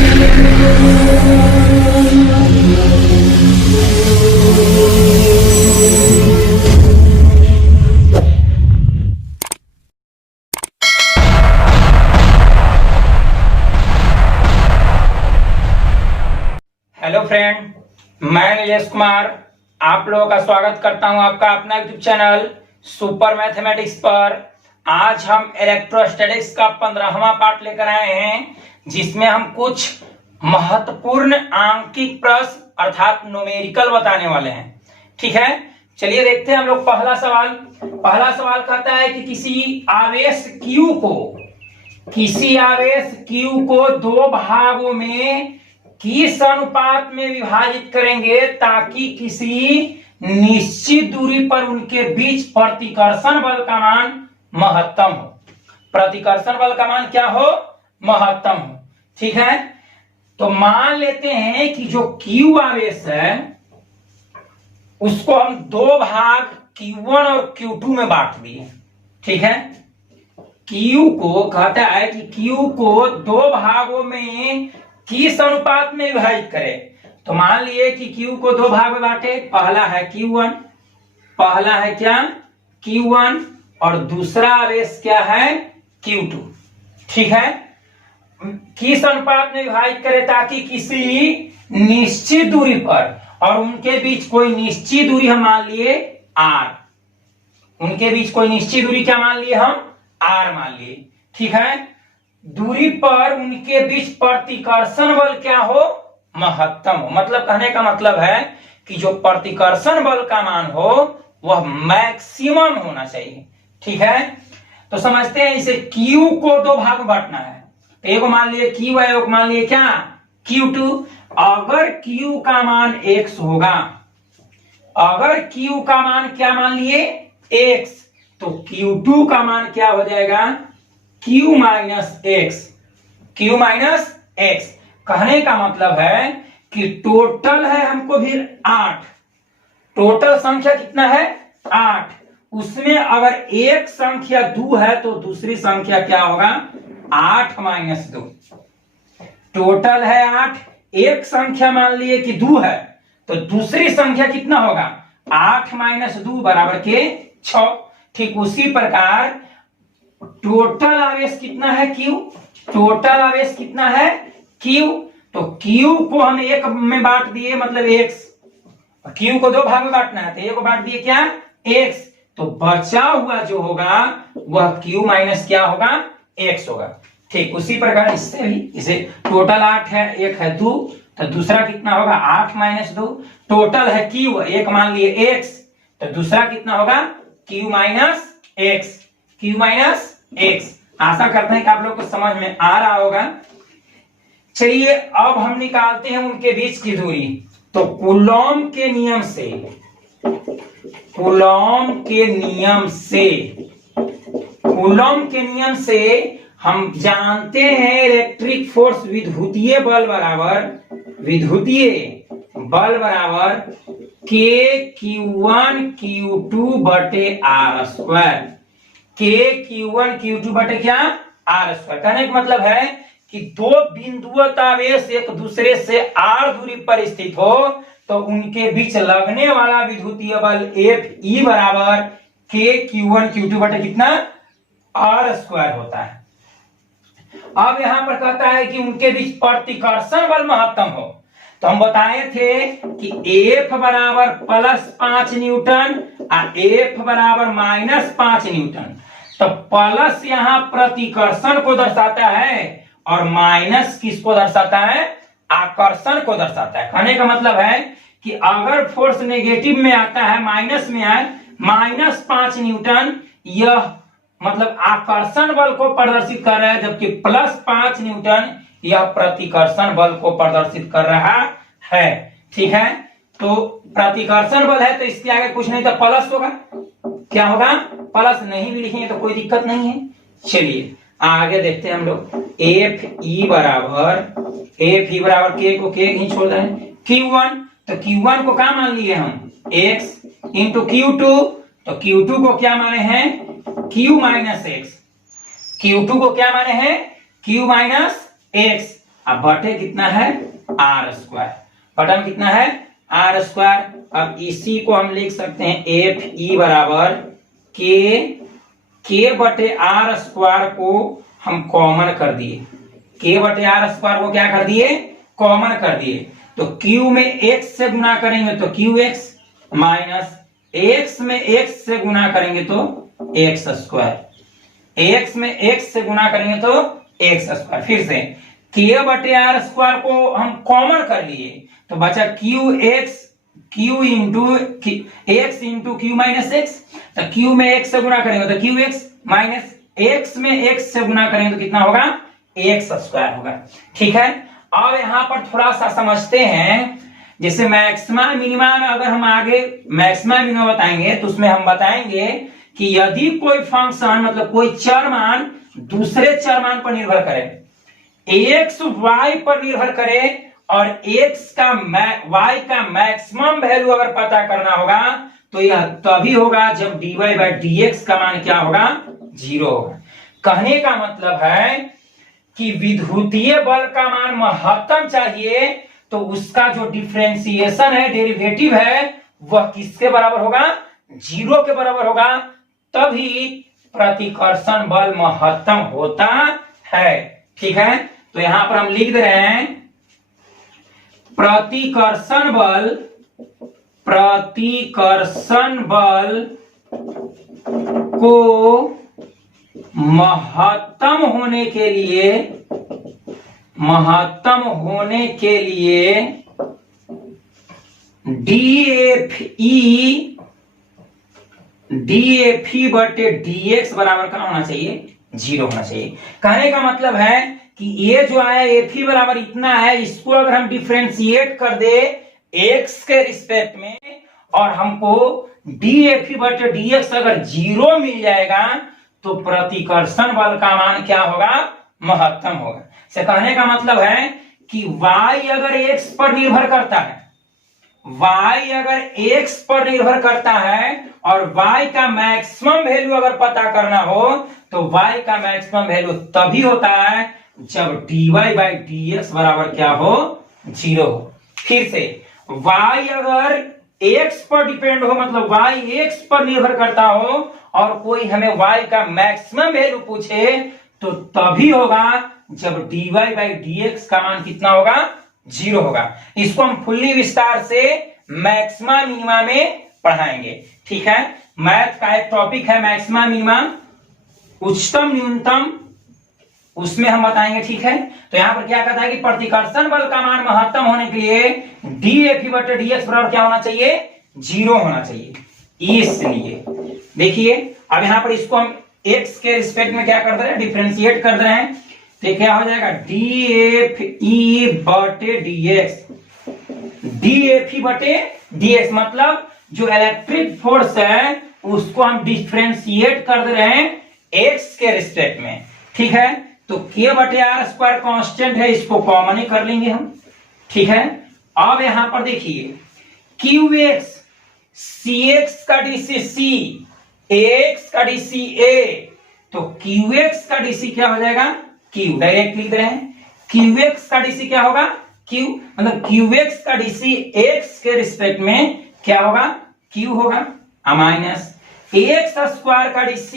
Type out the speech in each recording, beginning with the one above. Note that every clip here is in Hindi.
हेलो फ्रेंड, मैं नीलेश कुमार आप लोगों का स्वागत करता हूं आपका अपना यूट्यूब चैनल सुपर मैथमेटिक्स पर। आज हम इलेक्ट्रोस्टैटिक्स का 15वां पार्ट लेकर आए हैं, जिसमें हम कुछ महत्वपूर्ण आंकिक प्रश्न अर्थात न्यूमेरिकल बताने वाले हैं। ठीक है, चलिए देखते हैं हम लोग पहला सवाल कहता है कि किसी आवेश Q को दो भागों में किस अनुपात में विभाजित करेंगे ताकि किसी निश्चित दूरी पर उनके बीच प्रतिकर्षण बल का मान महत्तम हो। प्रतिकर्षण बल का मान क्या हो? महत्तम हो। ठीक है, तो मान लेते हैं कि जो Q आवेश है उसको हम दो भाग Q1 और Q2 में बांट दिए। ठीक है, Q को कहता है कि Q को दो भागों में किस अनुपात में विभाजित करें। तो मान लिए कि Q को दो भाग में बांटे, पहला है Q1, पहला है क्या? Q1 और दूसरा आवेश क्या है? Q2। ठीक है, किस अनुपात में विभाजित करें ताकि किसी निश्चित दूरी पर, और उनके बीच कोई निश्चित दूरी हम मान लिए R, उनके बीच कोई निश्चित दूरी क्या मान लिए हम? R मान लिए। ठीक है, दूरी पर उनके बीच प्रतिकर्षण बल क्या हो? महत्तम हो। मतलब कहने का मतलब है कि जो प्रतिकर्षण बल का मान हो वह मैक्सिमम होना चाहिए। ठीक है, तो समझते हैं इसे Q को दो भाग में बांटना है। तो एक मान लिए Q है, एक मान लिए क्या? Q2। अगर Q का मान x होगा, अगर Q का मान क्या मान लिए? x, तो Q2 का मान क्या हो जाएगा? Q minus x. Q minus x कहने का मतलब है कि टोटल है हमको भी 8, टोटल संख्या कितना है? 8। उसमें अगर एक संख्या 2 है तो दूसरी संख्या क्या होगा? 8 माइनस 2। टोटल है 8, एक संख्या मान लिए कि 2 है तो दूसरी संख्या कितना होगा? 8 माइनस 2 बराबर के 6। ठीक उसी प्रकार टोटल आवेश कितना है? Q। टोटल आवेश कितना है? Q। तो Q को हम एक में बांट दिए, मतलब x। Q को दो भाग में बांटना है तो एक को बांट दिए क्या? x। तो बचा हुआ जो होगा वह Q माइनस क्या होगा? x होगा। ठीक उसी प्रकार इससे भी, इसे टोटल 8 है, एक है 2, तो दूसरा कितना होगा? 8 माइनस 2। टोटल है Q, एक मान लिए x, तो दूसरा कितना होगा? Q minus x। Q minus x। आशा करते हैं कि आप लोग को समझ में आ रहा होगा। चलिए अब हम निकालते हैं उनके बीच की दूरी। तो कूलॉम के नियम से हम जानते हैं इलेक्ट्रिक फोर्स विद्युतीय बल बराबर K Q1 Q2 बटे R square. K Q1 Q2 बटे क्या? R square. कहने का मतलब है कि दो बिंदुवत आवेश एक दूसरे से R दूरी पर स्थित हो तो उनके बीच लगने वाला विद्युतीय बल Fe बराबर K Q1 Q2 बटे कितना? R स्क्वायर होता है। अब यहां पर कहता है कि उनके बीच प्रतिकर्षण बल महत्तम हो। तो हम बताए थे कि F बराबर +5 न्यूटन और F बराबर -5 न्यूटन। तो प्लस यहां प्रतिकर्षण को दर्शाता है और माइनस किसको दर्शाता है? आकर्षण को दर्शाता है। कहने का मतलब है कि अगर फोर्स नेगेटिव में आता है, माइनस में आए, -5 न्यूटन, यह मतलब आकर्षण बल को प्रदर्शित कर रहा है, जबकि +5 न्यूटन यह प्रतिकर्षण बल को प्रदर्शित कर रहा है। ठीक है, तो प्रतिकर्षण बल है तो इसके आगे कुछ नहीं तो प्लस होगा। क्या होगा? प्लस। नहीं भी लिखेंगे तो कोई दिक्कत नहीं है। चलिए आगे देखते हैं हम लोग। Fe बराबर K को K ही छोड़ दें, Q1। तो Q1 को क्या मान लिए हम? x into Q2। तो Q2 को क्या माने हैं? Q minus x. Q2 को क्या माने हैं? Q minus x. अब बटे कितना है आर स्क्वायर, बटा में कितना है आर स्क्वायर। अब इसी को हम लिख सकते हैं एफ ई बराबर के बटे आर स्क्वायर को हम कॉमन कर दिए, के बटे आर स्क्वायर को क्या कर दिए कॉमन कर दिए। तो क्यू में x से गुना करेंगे तो क्यू एक्स माइनस एक्स में x से गुना करेंगे तो एक्स स्क्वायर, x में x से गुना करेंगे तो एक्स स्क्वायर। फिर से के बटे आर स्क्वायर को हम कॉमन कर लिए तो बचा Q into x into Q minus x. तो क्यू में x से गुना करेंगे तो क्यू एक्स माइनस x में x से गुना करेंगे तो कितना होगा एक्स स्क्वायर होगा। ठीक है, अब यहां पर थोड़ा सा समझते हैं, जैसे मैक्सिमा मिनिमा अगर हम आगे मैक्सिमा मिनिमा बताएंगे तो उसमें हम बताएंगे कि यदि कोई फंक्शन मतलब कोई चर मान दूसरे चर मान पर निर्भर करे, एक्स वाई पर निर्भर करे और एक्स का वाई का मैक्सिमम वैल्यू अगर पता करना होगा तो यह तभी होगा जब dy बाई dx का मान क्या होगा 0 होगा। कहने का मतलब है कि विद्युतीय बल का मान महत्तम चाहिए तो उसका जो डिफरेंशिएशन है डेरिवेटिव है वह किसके बराबर होगा 0 के बराबर होगा, तभी प्रतिकर्षण बल महत्तम होता है। ठीक है, तो यहां पर हम लिख दे रहे हैं प्रतिकर्षण बल को महत्तम होने के लिए DFE बटे DX बराबर का होना चाहिए 0 होना चाहिए। कहने का मतलब है कि ये जो आया एफी बराबर इतना है, इसको अगर हम डिफरेंशिएट कर दे x के रिस्पेक्ट में और हमको DFE बटे DX अगर 0 मिल जाएगा तो प्रतिकर्षण बल का मान क्या होगा महत्तम होगा। से कहने का मतलब है कि y अगर x पर निर्भर करता है, y अगर x पर निर्भर करता है और y का मैक्सिमम वैल्यू अगर पता करना हो तो y का मैक्सिमम वैल्यू तभी होता है जब dy बाई dx बराबर क्या हो 0 हो। फिर से y अगर x पर डिपेंड हो मतलब y x पर निर्भर करता हो और कोई हमें y का मैक्सिमम वैल्यू पूछे तो तभी होगा जब dy बाई dx का मान कितना होगा 0 होगा। इसको हम फुल्ली विस्तार से मैक्सिमा मिनिमा में पढ़ाएंगे। ठीक है, मैथ का एक टॉपिक है मैक्सिमा मिनिमा, उच्चतम न्यूनतम, उसमें हम बताएंगे। ठीक है, तो यहां पर क्या कहता है कि प्रतिकर्षण बल का मान महत्तम होने के लिए DFE बटे DX बराबर क्या होना चाहिए 0 होना चाहिए। इसलिए देखिए अब यहां पर इसको हम x के रिस्पेक्ट में क्या कर दे रहे हैं डिफरेंशिएट कर दे रहे हैं, तो क्या हो जाएगा DFE बटे DX, DFE बटे DX मतलब जो इलेक्ट्रिक फोर्स है उसको हम डिफरेंशिएट कर दे रहे हैं x के रिस्पेक्ट में। ठीक है, तो k बटे आर स्क्वायर कांस्टेंट है, इसको कॉमन ही कर लेंगे हम। ठीक है, अब यहां पर देखिए QX CX का DC C, AX का DC A, तो QX का DC क्या हो जाएगा Q, डायरेक्ट लिख रहे हैं QX का DC क्या होगा Q, मतलब QX का DC X के रिस्पेक्ट में क्या होगा Q होगा माइनस AX स्क्वायर का DC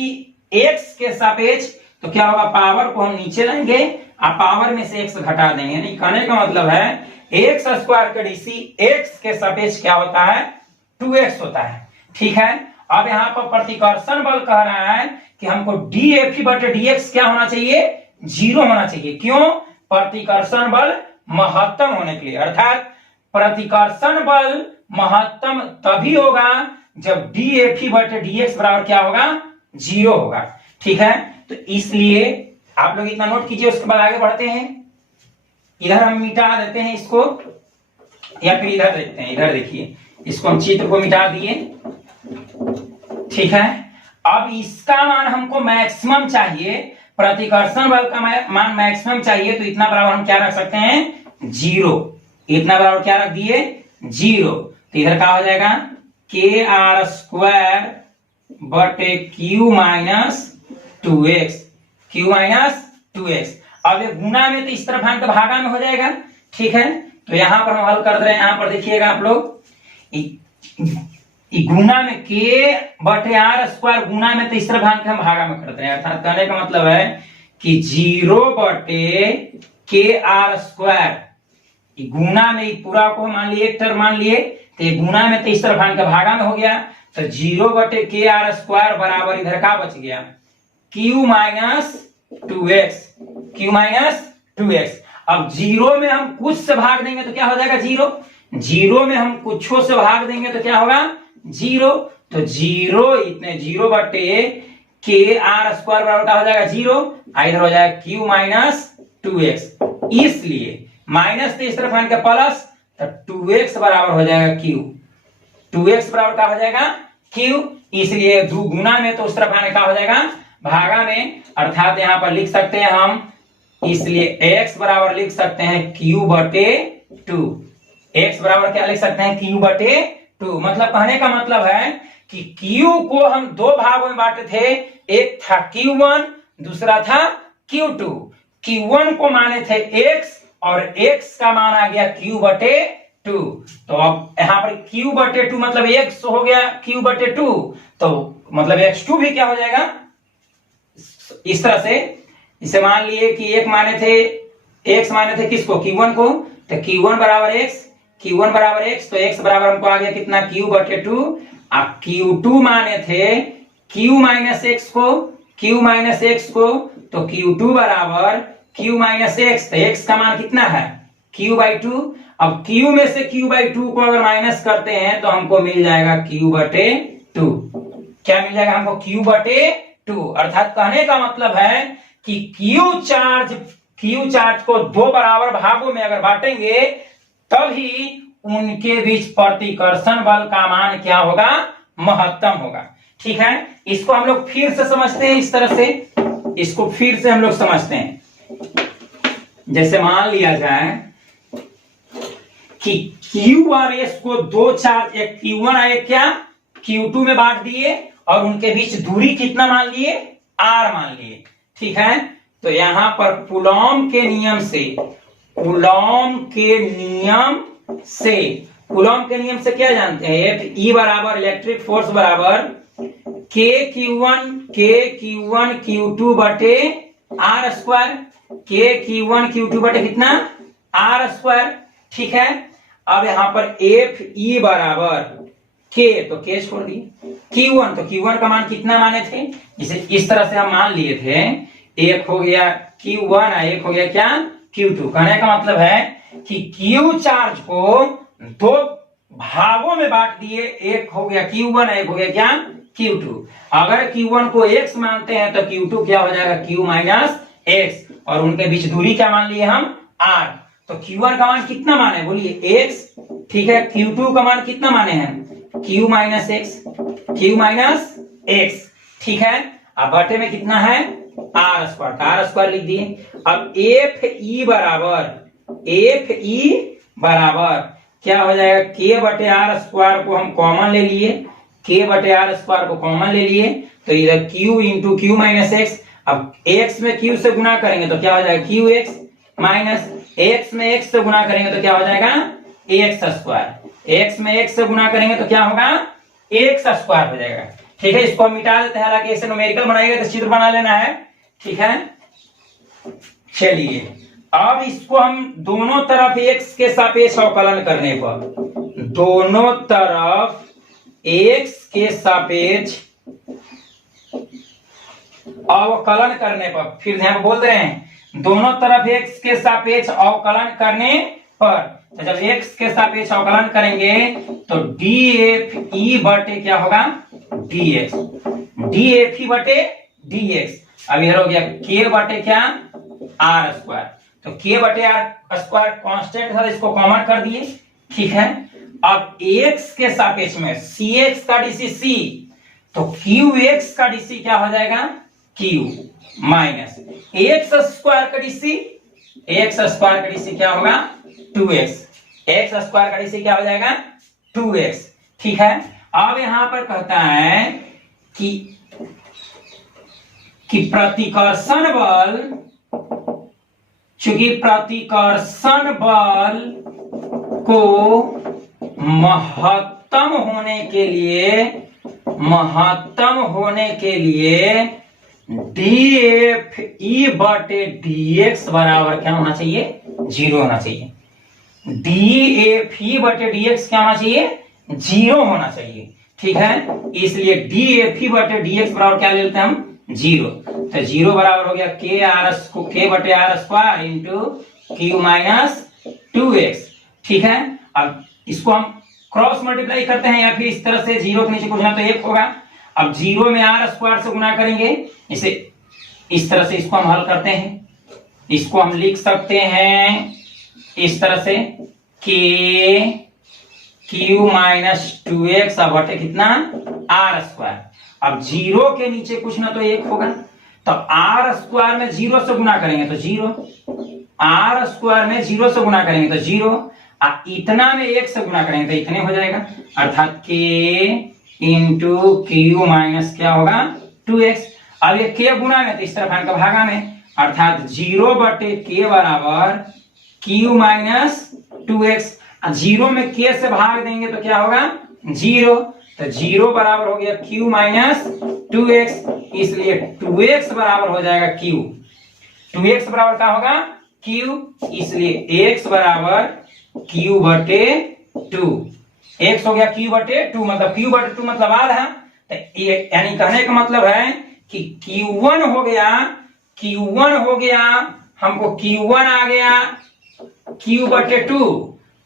X के सापेक्ष तो क्या होगा पावर को हम नीचे लाएंगे और पावर में से x घटा देंगे। नहीं, कहने का मतलब है x स्क्वायर का DC x के सापेक्ष क्या होता है 2x होता है। ठीक है, अब यहाँ पर प्रतिकर्षण बल कह रहा है कि हमको DFE बटे DX क्या होना चाहिए 0 होना चाहिए। क्यों? प्रतिकर्षण बल महत्तम होने के लिए, अर्थात प्रतिकर्षण बल महत्तम तभी होगा जब DFE बटे DX बराबर क्या होगा 0 होगा। ठीक है, तो इसलिए आप लोग इतना नोट कीजिए, उसके बाद आगे बढ़ते हैं। इधर हम मिटा देते हैं इसको या फिर इधर देखते हैं, इधर देखिए इसको हम चित्र को मिटा दिए। ठीक है, अब इसका मान हमको मैक्सिमम चाहिए, प्रतिकर्षण बल का मान मैक्सिमम चाहिए, तो इतना बराबर हम क्या रख सकते हैं 0, इतना बराबर क्या रख दिए 0, तो इधर क्या हो जाएगा के आर स्क्वायर बटे Q minus 2x, Q minus 2x। अब ये गुना में तो इस तरफ आन के भागा में हो जाएगा, ठीक है। तो यहाँ पर हम हल कर दे रहे हैं, यहाँ पर देखिएगा आप लोग, गुना में के बटे आर स्क्वायर, गुना में तो इस तरफ आन के हम भागा में करते हैं, अर्थात कहने का मतलब है कि 0 बटे के आर स्क्वायर, गुना में पूरा को मान लिए एक टर्म मान लिए, तो ये गुना में तो इस तरफ आन के भागा में हो गया, तो 0 बटे के आर स्क्वायर बराबर इधर का बच गया Q minus 2x, Q minus 2x। अब 0 में हम कुछ से भाग देंगे तो क्या हो जाएगा 0, 0 में हम कुछों से भाग देंगे तो क्या होगा 0, तो 0 इतने 0 बटे के आर स्क्वायर बराबर क्या हो जाएगा 0, इधर हो जाएगा क्यू माइनस 2x, इसलिए माइनस तो इस तरफ आने का प्लस, तो 2x बराबर हो जाएगा क्यू, 2x बराबर क्या हो जाएगा क्यू, इसलिए गुना में तो उस तरफ आने का हो जाएगा भागा में, अर्थात यहां पर लिख सकते हैं हम, इसलिए x बराबर लिख सकते हैं q बटे 2, x बराबर क्या लिख सकते हैं q बटे 2। मतलब कहने का मतलब है कि q को हम दो भागों में बांटे थे, एक था q1, दूसरा था q2। q1 को माने थे x और x का मान आ गया q बटे 2, तो अब यहाँ पर q बटे 2 मतलब x हो गया q बटे 2, तो मतलब x2 भी क्या हो जाएगा इस तरह से। इसे मान लिए कि एक माने थे, x माने थे किसको q1 को, तो q1 बराबर x, q1 बराबर x, तो x बराबर हमको आ गया कितना q बटे 2, अब q2 माने थे q माइनस x को, q माइनस x को, तो q2 बराबर q माइनस x, तो x का मान कितना है q बाई 2। अब q में से q बाई 2 को अगर माइनस करते हैं तो हमको मिल जाएगा q बटे 2, क्या मिल जाएगा हमको q बटे 2, अर्थात कहने का मतलब है कि Q चार्ज को दो बराबर भागों में अगर बांटेंगे तभी उनके बीच प्रतिकर्षण बल का मान क्या होगा महत्तम होगा, ठीक है। इसको हम लोग फिर से समझते हैं, इस तरह से इसको फिर से हम लोग समझते हैं। जैसे मान लिया जाए कि Q और S को दो चार्ज, एक Q1 और एक क्या Q2 में बांट दिए और उनके बीच दूरी कितना मान लिए R मान लिए, ठीक है। तो यहां पर कूलॉम के नियम से क्या जानते हैं, F E बराबर इलेक्ट्रिक फोर्स बराबर के Q1 Q2 बटे R स्क्वायर, के Q1 Q2 बटे कितना R स्क्वायर, ठीक है। अब यहां पर F E बराबर के, तो के छोड़ दिए, Q1, तो Q1 का मान कितना माने थे, जिसे इस तरह से हम मान लिए थे, एक हो गया Q1 और एक हो गया क्या Q2। कहने का मतलब है कि Q चार्ज को दो भागों में बांट दिए, एक हो गया Q1 एक हो गया क्या Q2। अगर Q1 को x मानते हैं तो Q2 क्या हो जाएगा Q माइनस x, और उनके बीच दूरी क्या मान लिए हम R। तो Q1 का मान कितना माने बोलिए x, ठीक है। Q2 का मान कितना माने हैं Q माइनस x, ठीक है। अब बटे में कितना है R स्क्वायर लिख दिए। अब F E बराबर क्या हो जाएगा k बटे R स्क्वायर को हम कॉमन ले लिए, k बटे R स्क्वायर को कॉमन ले लिए, तो इधर Q into Q minus x। अब x में q से गुना करेंगे तो क्या हो जाएगा qx माइनस x में x से गुना करेंगे तो क्या हो जाएगा x स्क्वायर, x में x से गुना करेंगे तो क्या होगा x स्क्वायर हो जाएगा, ठीक है। इसको मिटा देते हैं, हालांकि ऐसे न्यूमेरिकल बनाएगा तो चित्र बना लेना है, ठीक है। चलिए अब इसको हम दोनों तरफ x के सापेक्ष अवकलन करने पर, दोनों तरफ x के सापेक्ष अवकलन करने पर, फिर ध्यान बोल रहे हैं दोनों तरफ x के सापेक्ष अवकलन करने पर, तो जब x के सापेक्ष अवकलन करेंगे तो dfe बटे क्या होगा dx, dfe बटे dx। अब यह हो गया k बटे क्या r स्क्वायर, तो k बटे r स्क्वायर कांस्टेंट था, इसको कॉमन कर दिए, ठीक है। अब x के सापेक्ष में cx का dc c, तो qx का dc क्या हो जाएगा q माइनस x स्क्वायर का dc, x स्क्वायर का dc क्या होगा 2x, x स्क्वायर का dc क्या हो जाएगा 2x, ठीक है। अब यहां पर कहता है कि प्रतिकर्षण बल चूंकि प्रतिकर्षण बल को महत्तम होने के लिए डीएफ ई बटे डीएक्स बराबर क्या होना चाहिए? 0 होना चाहिए। डीएफ ई बटे डीएक्स क्या होना चाहिए? 0 होना चाहिए। ठीक है, इसलिए डीएफ ई बटे डीएक्स बराबर क्या ले लेते हैं हम? 0। तो 0 बराबर हो गया के बटे R square into Q minus 2x। ठीक है, अब इसको हम क्रॉस मल्टीप्लाई करते हैं या फिर इस तरह से 0 के नीचे कुछ ना तो 1 होगा। अब 0 में आर स्क्वायर से गुना करेंगे, इसे इस तरह से इसको हम हल करते हैं। इसको हम लिख सकते हैं इस तरह से के क्यू माइनस 2x बटे कितना? R square. अब 0 के नीचे कुछ ना तो 1 होगा, तो आर स्क्वायर में 0 से गुना करेंगे तो 0, आर स्क्वायर में 0 से गुना करेंगे तो 0, इतना में 1 से गुना करेंगे तो इतने हो जाएगा, अर्थात के इंटू क्यू माइनस क्या होगा? 2x। अब ये के गुना में तो इस तरफ आने का भागा में, अर्थात 0 बटे के बराबर क्यू माइनस 2x। 0 में के से भाग देंगे तो क्या होगा? 0। तो 0 बराबर हो गया क्यू माइनस 2x, इसलिए 2x बराबर हो जाएगा क्यू। 2x बराबर क्या होगा? क्यू, इसलिए x बराबर क्यू बटे 2। x हो गया क्यू बटे 2, मतलब क्यू बटे 2 मतलब आधा। तो यानी कहने का मतलब है कि Q1 हो गया हमको Q1 आ गया Q बटे 2,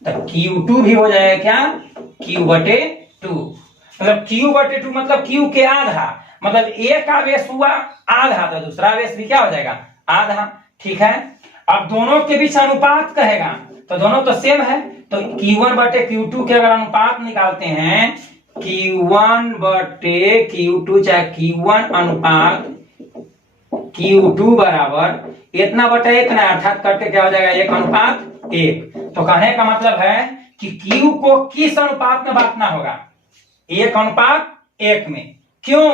तो Q2 भी हो जाएगा क्या? Q बटे 2। मतलब Q बटे 2 मतलब Q के आधा, मतलब एक आवेश हुआ आधा तो दूसरा आवेश भी क्या हो जाएगा? आधा। ठीक है, अब दोनों के बीच अनुपात कहेगा तो दोनों तो सेम है, तो Q1 बटे Q2 के अगर अनुपात निकालते हैं, Q1 बटे Q2 चाहे Q1 अनुपात Q2 बराबर इतना बटे इतना, अर्थात करके क्या हो जाएगा? 1 अनुपात 1। तो कहने का मतलब है कि Q को किस अनुपात में बांटना होगा? 1 अनुपात 1 में। क्यों?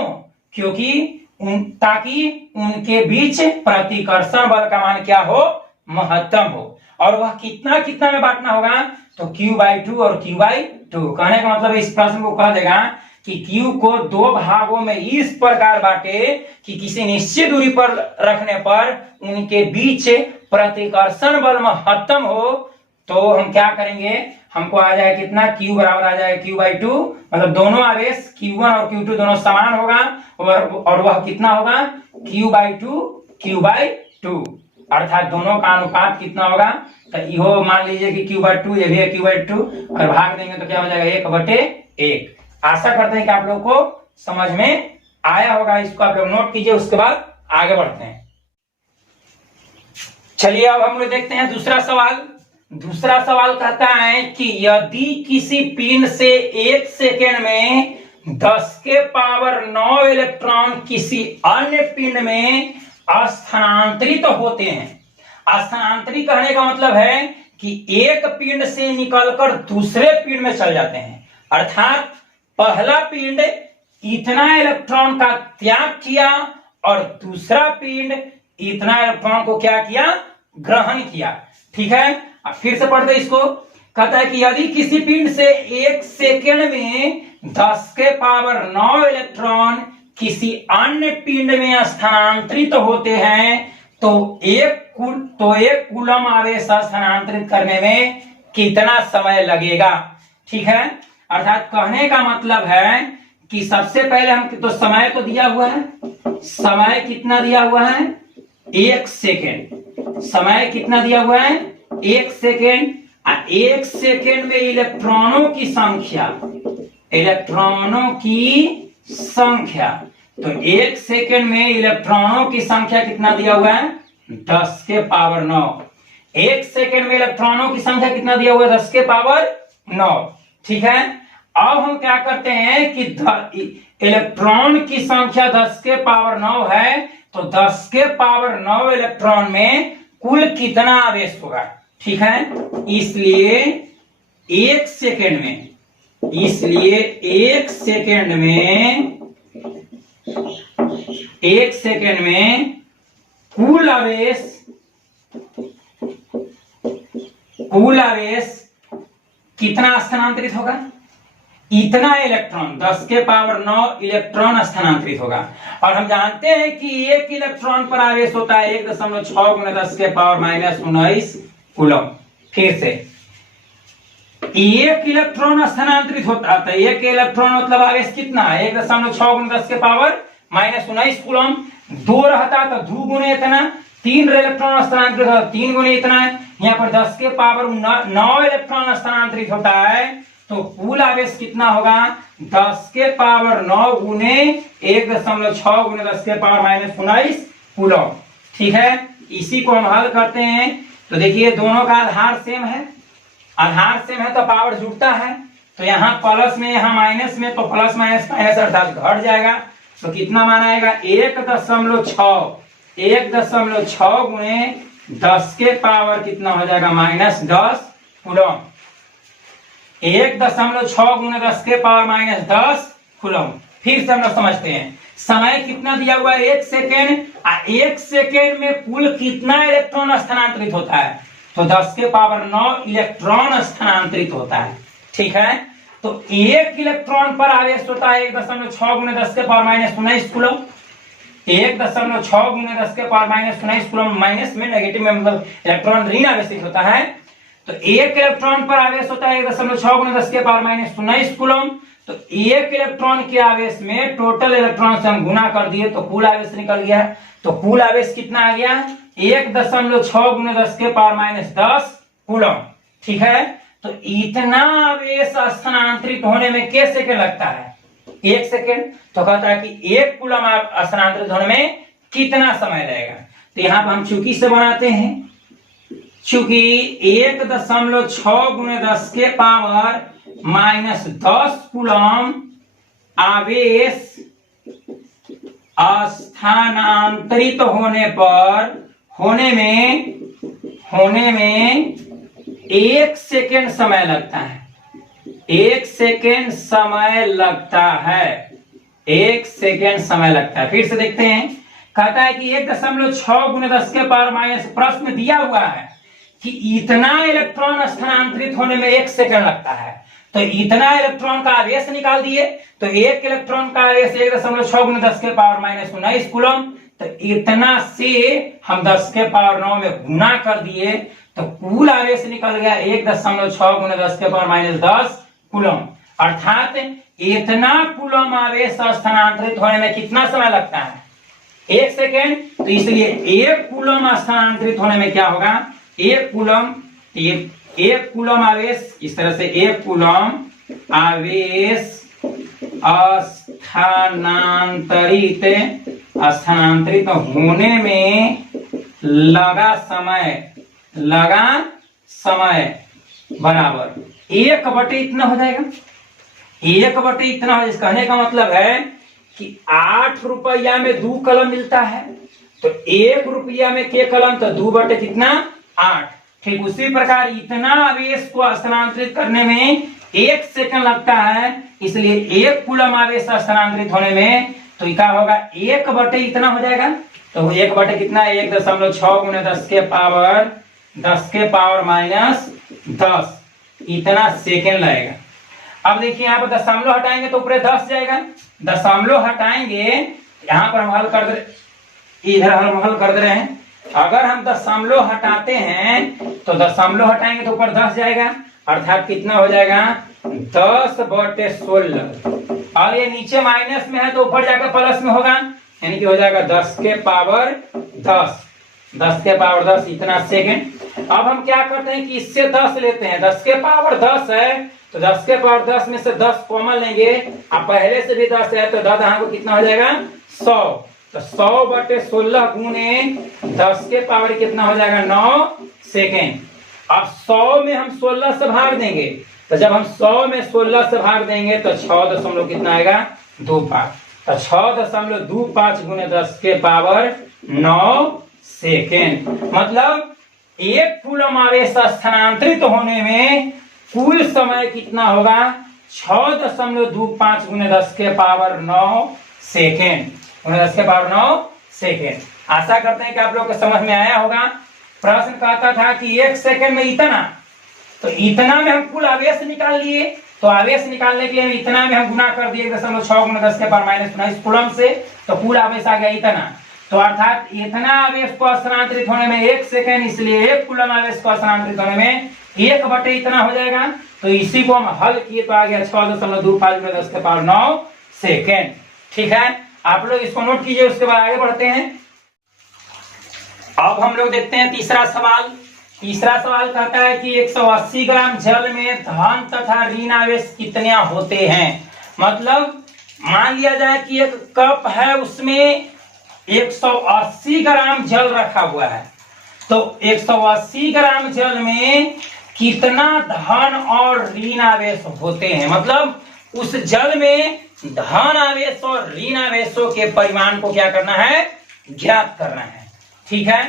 क्योंकि ताकि उनके बीच प्रतिकर्षण बल का मान क्या हो? महत्तम हो। और वह कितना कितना में बांटना होगा? तो Q/2 और Q/2। कहने का मतलब इस प्रश्न को कह देगा कि Q को 2 भागों में इस प्रकार बांटे कि किसी निश्चित दूरी पर रखने पर उनके बीच प्रतिकर्षण बल महत्तम हो। तो हम क्या करेंगे? हमको आ जाएगा कितना? Q बराबर आ जाएगा Q/2, मतलब दोनों आवेश Q1 और Q2 दोनों समान होगा, और वह कितना होगा? Q/2, अर्थात दोनों का अनुपात कितना होगा? तो इहो मान लीजिए कि Q/2, ये भी है Q/2, और भाग देंगे तो क्या हो जाएगा? 1/1। आशा करते हैं कि आप लोग को समझ में आया होगा। इसको आप लोग नोट कीजिए, उसके बाद आगे बढ़ते हैं। चलिए अब हम लोग देखते हैं दूसरा सवाल। दूसरा सवाल कहता है कि यदि किसी पिंड से 1 सेकेंड में 10⁻⁹ इलेक्ट्रॉन किसी अन्य पिंड में स्थानांतरित होते हैं। स्थानांतरित कहने का मतलब है कि एक पिंड से निकलकर दूसरे पिंड में चल जाते हैं, अर्थात पहला पिंड इतना इलेक्ट्रॉन का त्याग किया और दूसरा पिंड इतना इलेक्ट्रॉन को क्या किया? ग्रहण किया। ठीक है, अब फिर से पढ़ते इसको। कहता है कि यदि किसी पिंड से 1 सेकेंड में 10⁻⁹ इलेक्ट्रॉन किसी अन्य पिंड में स्थानांतरित होते हैं तो एक कूलम आवेश स्थानांतरित करने में कितना समय लगेगा? ठीक है, अर्थात कहने का मतलब है कि सबसे पहले हम तो समय तो दिया हुआ है, समय कितना दिया हुआ है? 1 सेकेंड। समय कितना दिया हुआ है? 1 सेकेंड। 1 सेकेंड में इलेक्ट्रॉनों की संख्या, तो 1 सेकेंड में इलेक्ट्रॉनों की संख्या कितना दिया हुआ है? 10⁻⁹। 1 सेकेंड में इलेक्ट्रॉनों की संख्या कितना दिया हुआ है? 10⁻⁹। ठीक है, अब हम क्या करते हैं कि इलेक्ट्रॉन की संख्या 10⁻⁹ है, तो 10⁻⁹ इलेक्ट्रॉन में कुल कितना आवेश होगा? ठीक है, इसलिए 1 सेकेंड में कुल आवेश कुल आवेश कितना स्थानांतरित होगा? इतना इलेक्ट्रॉन 10 के पावर 9 इलेक्ट्रॉन स्थानांतरित होगा। और हम जानते हैं कि एक इलेक्ट्रॉन पर आवेश होता है 1.6 गुना 10 के पावर -19 कूलम। फिर से एक इलेक्ट्रॉन स्थानांतरित होता है, तो एक इलेक्ट्रॉन मतलब आवेश कितना है? 1.6 गुना 10 के पावर -19 कूलम। 2 रहता तो 2 गुने इतना, 3 इलेक्ट्रॉन स्थानांतरित होता 3 गुने इतना है। यहाँ पर 10 के पावर 9 इलेक्ट्रॉन स्थानांतरित होता है, तो कुल आवेश कितना होगा? 10 के पावर 9 गुने 1.6 गुने 10 के पावर -19 कूलम। ठीक है, इसी को हम हल करते हैं। तो देखिए दोनों का आधार सेम है, आधार सेम है तो पावर जुड़ता है। तो यहाँ प्लस में यहाँ माइनस में, तो प्लस माइनस माइनस अर्थात घट जाएगा। तो कितना मान आएगा? 1.6 गुणे 10 के पावर कितना हो जाएगा? -10 कूलम। 1.6 गुणे 10 के पावर -10 कूलम। फिर से हम लोग समझते हैं, समय कितना दिया हुआ है? 1 सेकेंड। 1 सेकेंड में कुल कितना इलेक्ट्रॉन स्थानांतरित होता है? तो 10 के पावर 9 इलेक्ट्रॉन स्थानांतरित होता है। ठीक है, तो 1 इलेक्ट्रॉन पर आवेश होता है 1.6 गुणे 10 के पावर -19 कूलम। 1.6 गुणे 10 के पावर -19 कूलम, माइनस में नेगेटिव में मतलब इलेक्ट्रॉन ऋण आवेशित होता है। तो 1 इलेक्ट्रॉन पर आवेश होता है 1.6 गुणे 10 के पावर -19 कूलम। तो 1 इलेक्ट्रॉन के आवेश में टोटल इलेक्ट्रॉन से हम गुना कर दिए तो कुल आवेश निकल गया। तो कुल आवेश कितना आ गया? 1.6 गुणे 10 के पावर -10 कूलम। ठीक है, तो इतना आवेश स्थानांतरित होने में कितने सेकंड लगता है? 1 सेकेंड। तो कहता है कि 1 कूलम स्थानांतरित होने में कितना समय लगेगा? तो यहाँ पर हम चूंकि से बनाते हैं, चूंकि 1.6 गुणे 10 के पावर -10 कूलम आवेश स्थानांतरित होने में 1 सेकेंड समय लगता है। 1 सेकेंड समय लगता है। 1 सेकेंड समय लगता है। फिर से देखते हैं, कहता है कि 1.6 गुणे 10 के पावर माइनस, प्रश्न दिया हुआ है कि इतना इलेक्ट्रॉन स्थानांतरित होने में 1 सेकेंड लगता है। तो इतना इलेक्ट्रॉन का आवेश निकाल दिए, तो 1 इलेक्ट्रॉन का आवेश 1.6 गुणे 10 के पावर -19 कूलम। तो इतना से हम 10 के पावर 9 में गुना कर दिए, तो कुल आवेश निकल गया 1.6 गुणे 10 के पावर -10 कूलम। अर्थात इतना कूलम आवेश स्थानांतरित होने में कितना समय लगता है? 1 सेकेंड। तो इसलिए 1 कूलम स्थानांतरित होने में क्या होगा? 1 कूलम आवेश, इस तरह से 1 कूलम आवेश स्थानांतरित होने में लगा समय बराबर 1/, इतना हो जाएगा। 1/, इतना हो। कहने का मतलब है कि 8 रुपया में 2 कलम मिलता है, तो 1 रुपया में के कलम, तो 2/, कितना? 8। ठीक उसी प्रकार इतना आवेश को स्थानांतरित करने में 1 सेकंड लगता है, इसलिए 1 कूलम आवेश स्थानांतरित होने में तो क्या होगा? 1/, इतना हो जाएगा। तो 1/, कितना? 1.6 गुणे 10 के पावर -10 इतना सेकेंड लगेगा। अब देखिए यहाँ पर दशमलव हटाएंगे तो ऊपर 10 जाएगा। दशमलव हटाएंगे, यहाँ पर हम हल कर दे, इधर हम हल कर दे रहे हैं। अगर हम दशमलव हटाते हैं तो दशमलव हटाएंगे तो ऊपर 10 जाएगा, अर्थात कितना हो जाएगा? 10/16। और ये नीचे माइनस में है तो ऊपर जाकर प्लस में होगा, यानी कि हो जाएगा 10 के पावर 10 इतना सेकेंड। अब हम क्या करते हैं कि इससे 10 लेते हैं, 10 के पावर 10 है, तो 10 के पावर 10 में से 10 कॉमन लेंगे। अब पहले से भी 10 है तो 10 यहाँ को कितना हो जाएगा? 100। तो 100/16 गुणे 10 के पावर कितना हो जाएगा? 9 सेकेंड। अब 100 में हम 16 से भाग देंगे, तो जब हम 100 में 16 से भाग देंगे तो 6 कितना आएगा? 25। तो 6.25 गुणे 10 के पावर 9 सेकेंड। मतलब 1 कूलम आवेश स्थानांतरित होने में कुल समय कितना होगा? 6.25 गुणे 10 के पावर 9 सेकेंड। गुणे 10 के पावर 9 सेकेंड। आशा करते हैं कि आप लोग को समझ में आया होगा। प्रश्न कहता था कि 1 सेकेंड में इतना, तो इतना में हम कुल आवेश निकाल लिए, तो आवेश निकालने के लिए इतना में हम गुना कर दिए 1.6 × 10⁻⁹ कूलम से, तो कुल आवेश आ गया इतना। तो अर्थात इतना आवेश को स्थानांतरित होने में 1 सेकेंड, इसलिए 1 कूलम आवेश को स्थानांतरित होने में 1 बटे इतना हो जाएगा। तो इसी को हम हल किए तो आ गया 6.25 × 10⁹ सेकेंड। ठीक है, आप लोग इसको नोट कीजिए, उसके बाद आगे बढ़ते हैं। अब हम लोग देखते हैं तीसरा सवाल। तीसरा सवाल कहता है कि 180 ग्राम जल में धन तथा ऋण आवेश कितने होते हैं। मतलब मान लिया जाए कि एक कप है, उसमें 180 ग्राम जल रखा हुआ है, तो 180 ग्राम जल में कितना धन और ऋण आवेश होते हैं। मतलब उस जल में धन आवेश और ऋण आवेशों के परिमाण को क्या करना है, ज्ञात करना है। ठीक है,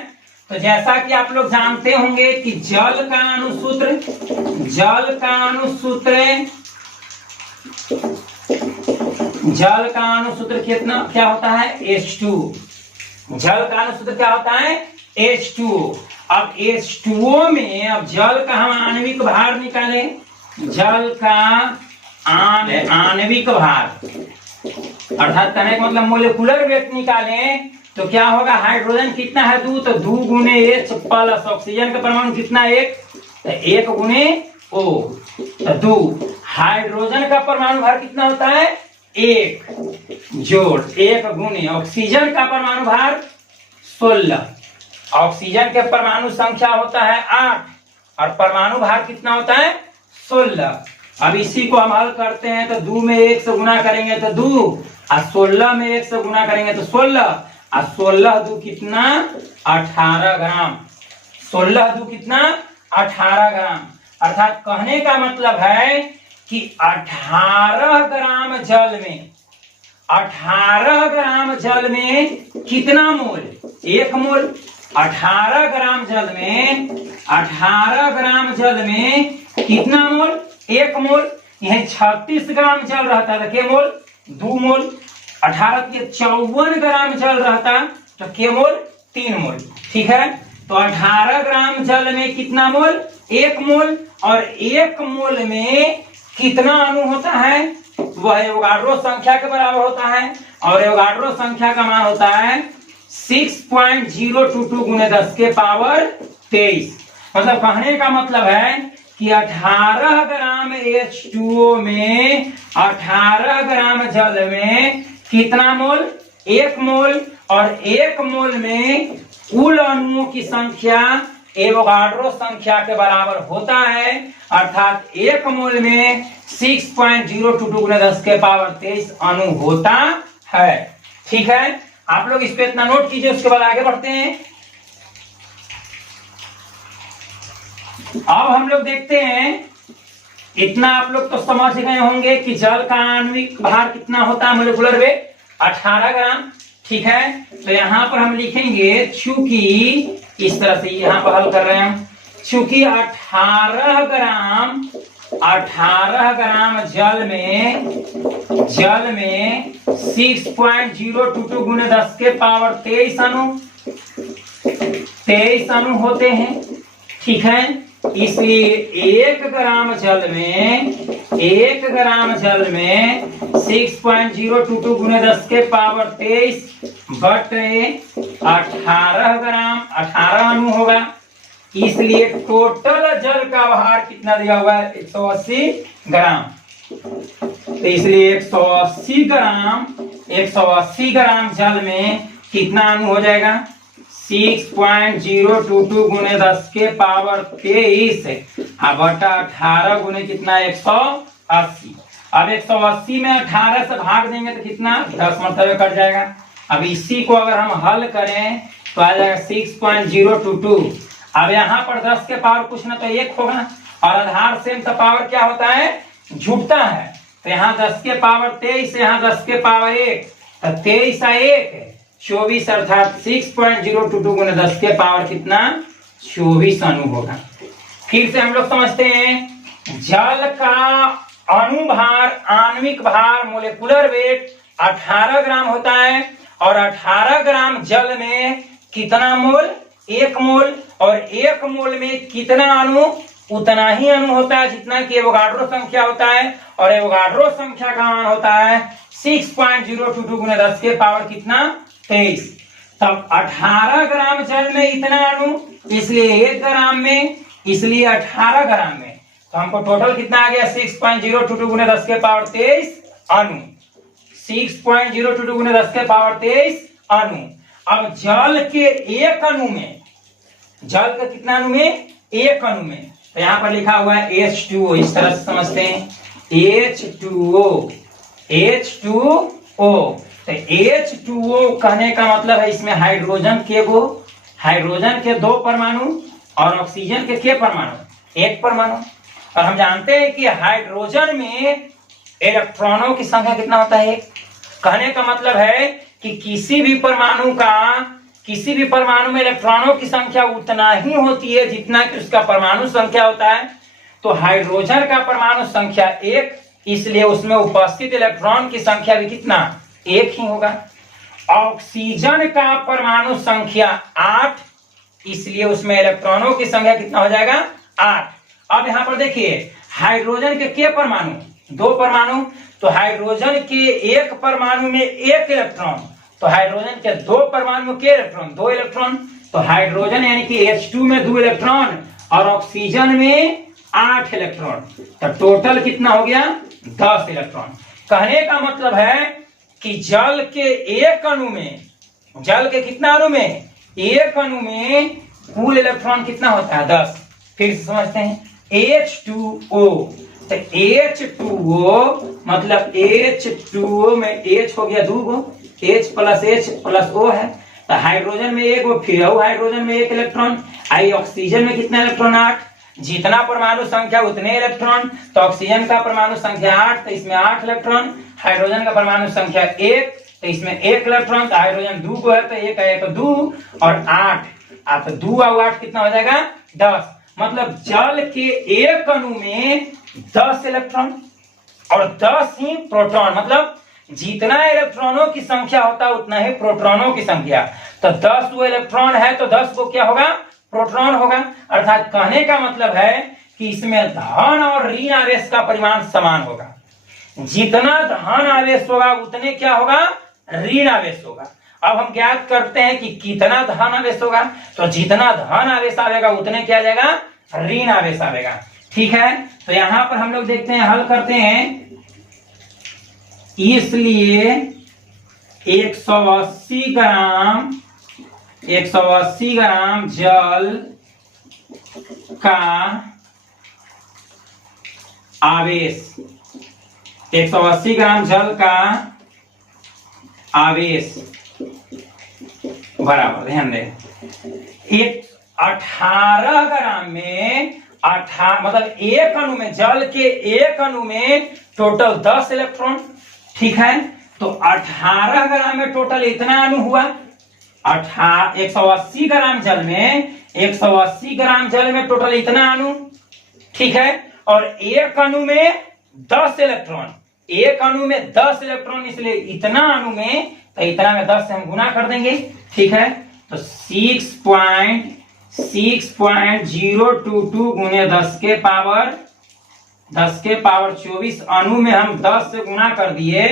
तो जैसा कि आप लोग जानते होंगे कि जल का अनुसूत्र कितना क्या होता है, H2। जल का अनुसूत्र क्या होता है, H2। अब H2O में अब जल का हम आणविक भार निकालें, जल का आणविक भार अर्थात कहने का मतलब मोलिकुलर वेट निकालें, तो क्या होगा, हाइड्रोजन कितना है 2, तो 2 × H प्लस ऑक्सीजन का परमाणु कितना 1, तो 1 × O, तो 2। हाइड्रोजन का परमाणु भार कितना होता है 1 जोड़ 1 × ऑक्सीजन का परमाणु भार 16। ऑक्सीजन के परमाणु संख्या होता है 8 और परमाणु भार कितना होता है 16। अब इसी को हम हल करते हैं, तो 2 में 1 से गुना करेंगे तो 2, और 16 में 1 से गुना करेंगे तो 16, और 16 2 कितना 18 ग्राम। 16 2 कितना 18 ग्राम। अर्थात कहने का मतलब है कि 18 ग्राम जल में 18 ग्राम जल में कितना मोल, 1 मोल। 18 ग्राम जल में 18 ग्राम जल में कितना मोल, 1 मोल। यह 36 ग्राम जल रहता था, क्या मोल 2 मोल। 18 के 54 ग्राम जल रहता तो क्या मोल 3 मोल। ठीक है, तो 18 ग्राम जल में कितना मोल, 1 मोल। और 1 मोल में कितना अणु होता है, वह एवोगाड्रो संख्या के बराबर होता है, और एवोगाड्रो संख्या का मान होता है 6.022 × 10⁻23। मतलब कहने का मतलब है कि 18 ग्राम H2O में 18 ग्राम जल में कितना मोल, 1 मोल। और 1 मोल में कुल अणुओं की संख्या एवोगाड्रो संख्या के बराबर होता है, अर्थात 1 मोल में 6.022 × 10⁻23 अणु होता है। ठीक है, आप लोग इस पे इतना नोट कीजिए, उसके बाद आगे बढ़ते हैं। अब हम लोग देखते हैं, इतना आप लोग तो समझ गए होंगे कि जल का आणविक भार कितना होता है, मोलिकुलर वेट 18 ग्राम। ठीक है, तो यहाँ पर हम लिखेंगे, चूंकि इस तरह से यहाँ पर हल कर रहे हैं हम, चूंकि 18 ग्राम जल में 6.022 × 10⁻23 23 अणु होते हैं। ठीक है, इसलिए 1 ग्राम जल में 6.022 × 10⁻23 बटे 18 ग्राम 18 अणु होगा। इसलिए टोटल जल का भार कितना दिया हुआ है, 180 ग्राम। तो इसलिए 180 ग्राम जल में कितना अणु हो जाएगा, 6.022 × 10⁻23 बटा 18 गुने कितना 180। अब 180 में 18 से भाग देंगे तो कितना 10 मतलब कट जाएगा। अब इसी को अगर हम हल करें तो आ जाएगा 6.022। अब यहाँ पर 10 के पावर कुछ ना तो 1 होगा, और आधार से तो पावर क्या होता है, जुड़ता है। तो यहाँ 10 के पावर 23, यहाँ 10 के पावर 1, तो 23 और 1 24, अर्थात 6.022 × 10 के पावर कितना 24 अणु होगा। फिर से हम लोग समझते हैं, जल का अणु भार आणविक भार मोलिकुलर वेट 18 ग्राम होता है, और 18 ग्राम जल में कितना मोल, 1 मोल। और 1 मोल में कितना अणु, उतना ही अणु होता है जितना कि एवोगाड्रो संख्या होता है, और एवोगाड्रो संख्या का मान होता है 6.022 गुने 10 के पावर कितना 23। तब 18 ग्राम जल में इतना अणु, इसलिए 1 ग्राम में, इसलिए 18 ग्राम में, तो हमको टोटल कितना आ गया 6.022 गुने 10 के पावर 23 अणु, 6.022 गुने 10 के पावर 23 अणु। अब जल के एक अणु में, जल का कितना अणु में, एक अणु में, तो यहां पर लिखा हुआ है H2O, इस तरह से समझते हैं H2O, H2O। तो H2O कहने का मतलब है इसमें हाइड्रोजन के 2 परमाणु और ऑक्सीजन के परमाणु, 1 परमाणु। और हम जानते हैं कि हाइड्रोजन में इलेक्ट्रॉनों की संख्या कितना होता है, कहने का मतलब है कि किसी भी परमाणु में इलेक्ट्रॉनों की संख्या उतना ही होती है जितना कि उसका परमाणु संख्या होता है। तो हाइड्रोजन का परमाणु संख्या 1, इसलिए उसमें उपस्थित इलेक्ट्रॉन की संख्या भी कितना 1 ही होगा। ऑक्सीजन का परमाणु संख्या 8, इसलिए उसमें इलेक्ट्रॉनों की संख्या कितना हो जाएगा 8। अब यहां पर देखिए हाइड्रोजन के परमाणु, 2 परमाणु, तो हाइड्रोजन के 1 परमाणु में 1 इलेक्ट्रॉन, तो हाइड्रोजन के 2 परमाणु में क्या इलेक्ट्रॉन 2 इलेक्ट्रॉन, तो हाइड्रोजन यानी कि H2 में 2 इलेक्ट्रॉन और ऑक्सीजन में 8 इलेक्ट्रॉन, तो टोटल कितना हो गया 10 इलेक्ट्रॉन। कहने का मतलब है कि जल के एक अणु में, जल के कितना अणु में, एक अणु में कुल इलेक्ट्रॉन कितना होता है 10। फिर से समझते हैं H2O, तो H2O मतलब H2O में H हो गया 2 गो, H प्लस O है, तो हाइड्रोजन में 1 गो, फिर हाइड्रोजन में 1 इलेक्ट्रॉन, आई ऑक्सीजन में कितना इलेक्ट्रॉन 8, जितना परमाणु संख्या उतने इलेक्ट्रॉन, तो ऑक्सीजन का परमाणु संख्या 8, तो इसमें 8 इलेक्ट्रॉन, हाइड्रोजन का परमाणु संख्या 1, तो इसमें 1 इलेक्ट्रॉन, तो हाइड्रोजन 2 को है तो 1 है तो 2 और 8, आप 2 और 8 कितना हो जाएगा 10। मतलब जल के एक अणु में 10 इलेक्ट्रॉन और 10 ही प्रोटॉन, मतलब जितना इलेक्ट्रॉनों की संख्या होता है उतना ही प्रोटॉनों की संख्या, तो 10 वो इलेक्ट्रॉन है तो 10 को क्या होगा प्रोटॉन होगा। अर्थात कहने का मतलब है कि इसमें धन और ऋण आवेश का परिमाण समान होगा, जितना धन आवेश होगा उतने क्या होगा ऋण आवेश होगा। अब हम ज्ञात करते हैं कि कितना धन आवेश होगा, तो जितना धन आवेश आवेगा उतने क्या जाएगा ऋण आवेश आवेगा। ठीक है, तो यहां पर हम लोग देखते हैं, हल करते हैं। इसलिए 180 ग्राम जल का आवेश, 180 ग्राम जल का आवेश बराबर, ध्यान दें, 18 ग्राम में मतलब एक अणु में, जल के एक अणु में टोटल 10 इलेक्ट्रॉन। ठीक है, तो 18 ग्राम में टोटल इतना अणु हुआ, 180 ग्राम जल में, 180 ग्राम जल में टोटल इतना अणु। ठीक है, और एक अणु में 10 इलेक्ट्रॉन, एक अणु में 10 इलेक्ट्रॉन, इसलिए इतना अणु में, तो इतना में 10 से हम गुना कर देंगे। ठीक है, तो 6.022 गुने 10 के पावर 24 अणु में हम 10 से गुना कर दिए,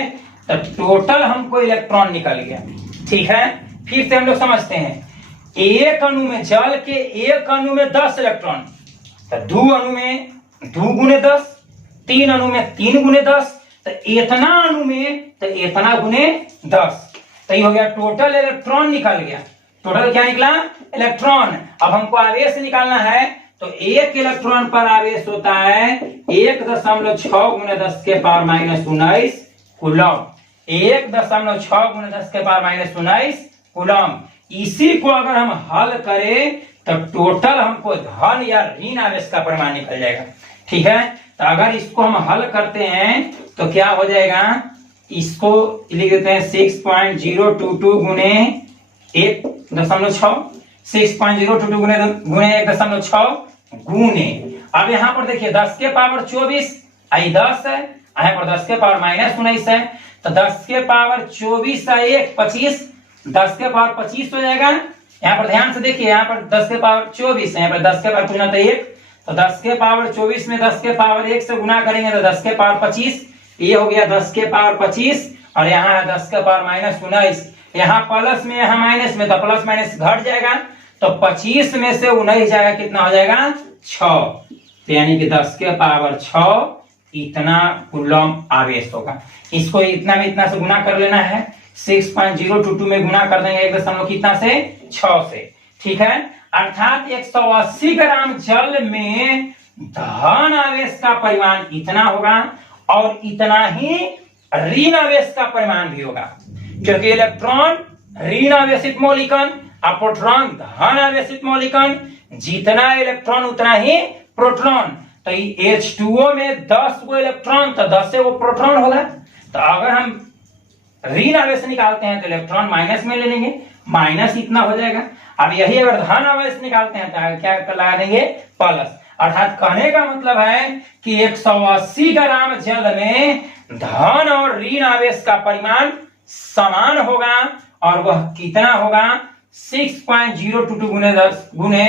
तो टोटल हमको इलेक्ट्रॉन निकल गया। ठीक है, फिर से हम लोग समझते हैं, एक अणु में, जल के एक अणु में 10 इलेक्ट्रॉन, तो 2 अणु में 2 गुने 10, 3 अणु में 3 गुने 10, तो इतना अणु में तो इतना गुने 10, तो ये हो गया टोटल इलेक्ट्रॉन निकल गया। टोटल क्या निकला इलेक्ट्रॉन। अब हमको आवेश निकालना है, तो एक इलेक्ट्रॉन पर आवेश होता है 1.6 गुने 10 के पावर -19 कूलम, 1.6 गुने 10 के पावर -19 कूलम। इसी को अगर हम हल करें तो टोटल हमको धन या ऋण आवेश का परिमाण निकल जाएगा। ठीक है, तो अगर इसको हम हल करते हैं तो क्या हो जाएगा, इसको लिख देते हैं 6.022 गुने 1.6, 6.022 गुने 1.6 गुने, अब यहाँ पर देखिए 10 के पावर 24 आई 10 है, यहाँ पर 10 के पावर -19 है, तो 10 के पावर 24 है 1 25, 10 के पावर 25 हो जाएगा। यहाँ पर ध्यान से देखिए, यहाँ पर 10 के पावर 24 है, यहाँ पर 10 के पावर 1, तो 10 के पावर 24 में 10 के पावर 1 से गुना करेंगे तो 10 के पावर 25, ये हो गया 10 के पावर 25, और यहाँ है 10 के पावर माइनस 19। यहाँ प्लस में यहाँ माइनस में, तो प्लस माइनस घट जाएगा, तो 25 में से 19 जाएगा, कितना हो जाएगा 6। तो यानी कि 10 के पावर 6 इतना कूलम आवेश होगा। इसको इतना में इतना से गुना कर लेना है, 6.022 में गुना कर देंगे 1 दशमलव कितना से 6 से, ठीक है। अर्थात 180 ग्राम जल में धन आवेश का परिमाण इतना होगा और इतना ही ऋण आवेश का परिमाण भी होगा, क्योंकि इलेक्ट्रॉन ऋण आवेशित मौलिकन और प्रोटॉन धन आवेशित मौलिकन, जितना इलेक्ट्रॉन उतना ही प्रोटॉन। तो H2O में 10 गो इलेक्ट्रॉन तो 10 वो प्रोटॉन होगा। तो अगर हम ऋण आवेश निकालते हैं तो इलेक्ट्रॉन माइनस में ले लेंगे, माइनस इतना हो जाएगा। अब यही अगर धन आवेश निकालते हैं तो क्या लगा देंगे प्लस। अर्थात कहने का मतलब है कि 180 ग्राम जल में धन और ऋण आवेश का परिमाण समान होगा, और वह कितना होगा 6.022 गुने 10 गुने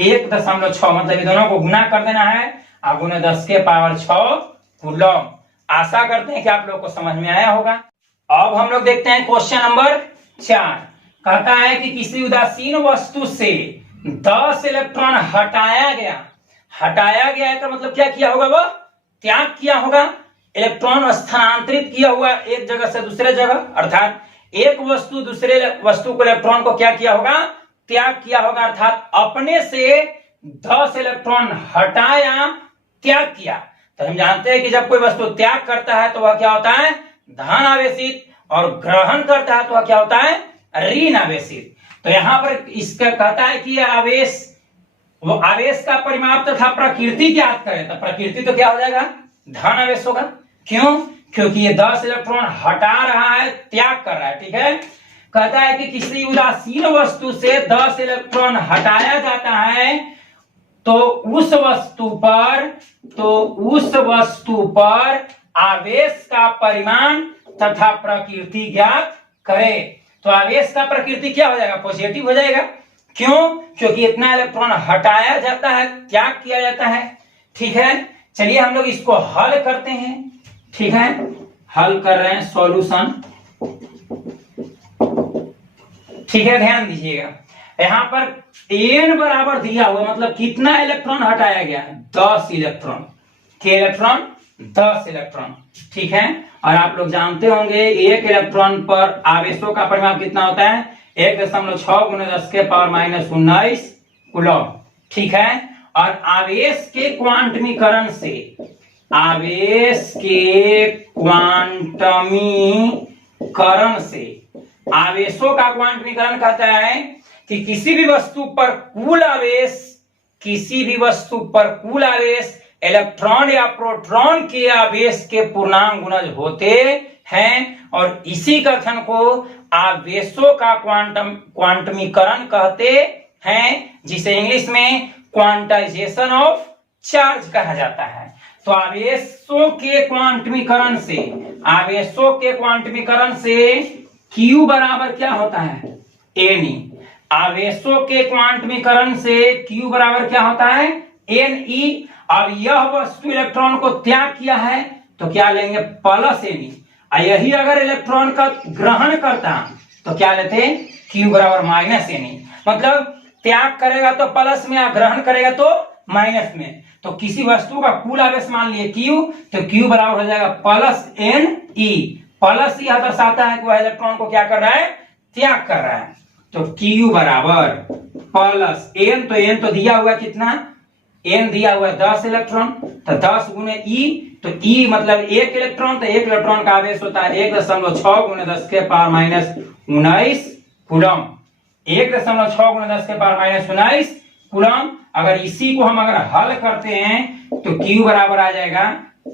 1.6, मतलब ये दोनों को गुना कर देना है और गुने 10 के पावर 6 कूलम। आशा करते हैं कि आप लोग को समझ में आया होगा। अब हम लोग देखते हैं क्वेश्चन नंबर 4। कहता है कि किसी उदासीन वस्तु से 10 इलेक्ट्रॉन हटाया गया। हटाया गया है का मतलब क्या किया होगा, वह त्याग किया होगा। इलेक्ट्रॉन स्थानांतरित किया हुआ एक जगह से दूसरे जगह, अर्थात एक वस्तु दूसरे वस्तु को इलेक्ट्रॉन को क्या किया होगा, त्याग किया होगा। अर्थात अपने से 10 इलेक्ट्रॉन हटाया, त्याग किया। तो हम जानते हैं कि जब कोई वस्तु त्याग करता है तो वह क्या होता है धन आवेशित, और ग्रहण करता है तो वह क्या होता है ऋण आवेशित। तो यहां पर इसका कहता है कि आवेश, वो आवेश का परिमाप तथा प्रकृति ज्ञात करें, तो प्रकृति तो क्या हो जाएगा धन आवेश होगा। क्यों? क्योंकि ये 10 इलेक्ट्रॉन हटा रहा है, त्याग कर रहा है, ठीक है। कहता है कि किसी उदासीन वस्तु से 10 इलेक्ट्रॉन हटाया जाता है तो उस वस्तु पर आवेश का परिमाण तथा प्रकृति ज्ञात करे। तो आवेश का प्रकृति क्या हो जाएगा, पॉजिटिव हो जाएगा। क्यों? क्योंकि इतना इलेक्ट्रॉन हटाया जाता है, त्याग किया जाता है, ठीक है। चलिए हम लोग इसको हल करते हैं, ठीक है। हल कर रहे हैं, सॉल्यूशन, ठीक है। ध्यान दीजिएगा, यहां पर n बराबर दिया हुआ, मतलब कितना इलेक्ट्रॉन हटाया गया, 10 इलेक्ट्रॉन के इलेक्ट्रॉन 10 इलेक्ट्रॉन, ठीक है। और आप लोग जानते होंगे एक इलेक्ट्रॉन पर आवेशों का परिमाप कितना होता है 1.6 गुने 10 के पावर माइनस 19 कूलम, ठीक है। और आवेश के क्वांटमीकरण से, आवेश के क्वांटमीकरण से, आवेशों का क्वांटमीकरण कहता है कि किसी भी वस्तु पर कुल आवेश, किसी भी वस्तु पर कुल आवेश इलेक्ट्रॉन या प्रोटॉन के आवेश के पूर्णांक गुणज होते हैं, और इसी कथन को आवेशों का क्वांटमीकरण कहते हैं, जिसे इंग्लिश में क्वांटाइजेशन ऑफ चार्ज कहा जाता है। तो आवेशों के क्वांटमीकरण से, आवेशों के क्वांटमीकरण से Q बराबर क्या होता है Ne। आवेशों के क्वांटमीकरण से Q बराबर क्या होता है Ne। अब यह वस्तु इलेक्ट्रॉन को त्याग किया है तो क्या लेंगे प्लस Ne। यही अगर इलेक्ट्रॉन का ग्रहण करता तो क्या लेते Q बराबर माइनस Ne। मतलब त्याग करेगा तो प्लस में, ग्रहण करेगा तो माइनस में। तो किसी वस्तु का कुल आवेश मान लिए Q, तो Q बराबर हो जाएगा प्लस Ne। प्लस यह दर्शाता है कि वह इलेक्ट्रॉन को क्या कर रहा है, त्याग कर रहा है। तो Q बराबर प्लस N, तो N तो दिया हुआ कितना, N दिया हुआ 10 इलेक्ट्रॉन, तो 10 गुने E, तो E मतलब 1 इलेक्ट्रॉन, तो 1 इलेक्ट्रॉन का आवेश होता है 1.6 गुने 10 के पावर माइनस 19 कूलम। 1.6 गुने 10 के पावर माइनस 19 कूलम। अगर इसी को हम अगर हल करते हैं तो Q बराबर आ जाएगा